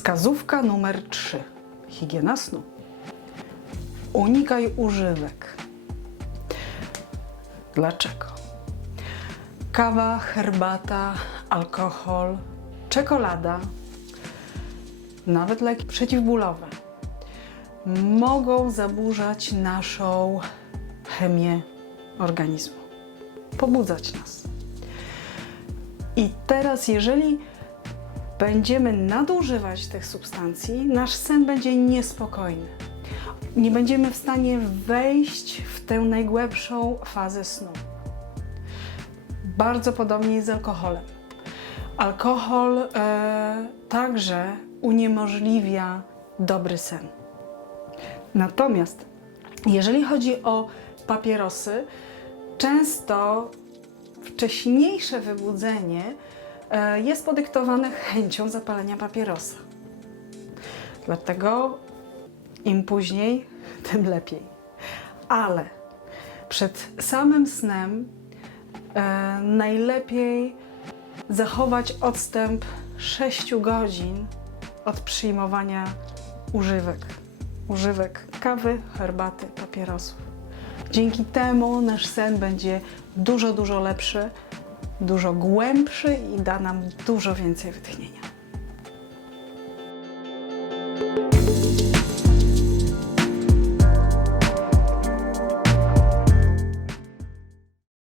Wskazówka numer 3. Higiena snu. Unikaj używek. Dlaczego? Kawa, herbata, alkohol, czekolada, nawet leki przeciwbólowe mogą zaburzać naszą chemię organizmu, pobudzać nas. I teraz, jeżeli będziemy nadużywać tych substancji, nasz sen będzie niespokojny. Nie będziemy w stanie wejść w tę najgłębszą fazę snu. Bardzo podobnie jest z alkoholem. Alkohol e, także uniemożliwia dobry sen. Natomiast jeżeli chodzi o papierosy, często wcześniejsze wybudzenie jest podyktowane chęcią zapalenia papierosa. Dlatego im później, tym lepiej. Ale przed samym snem e, najlepiej zachować odstęp 6 godzin od przyjmowania używek. Używek kawy, herbaty, papierosów. Dzięki temu nasz sen będzie dużo, dużo lepszy, dużo głębszy i da nam dużo więcej wytchnienia.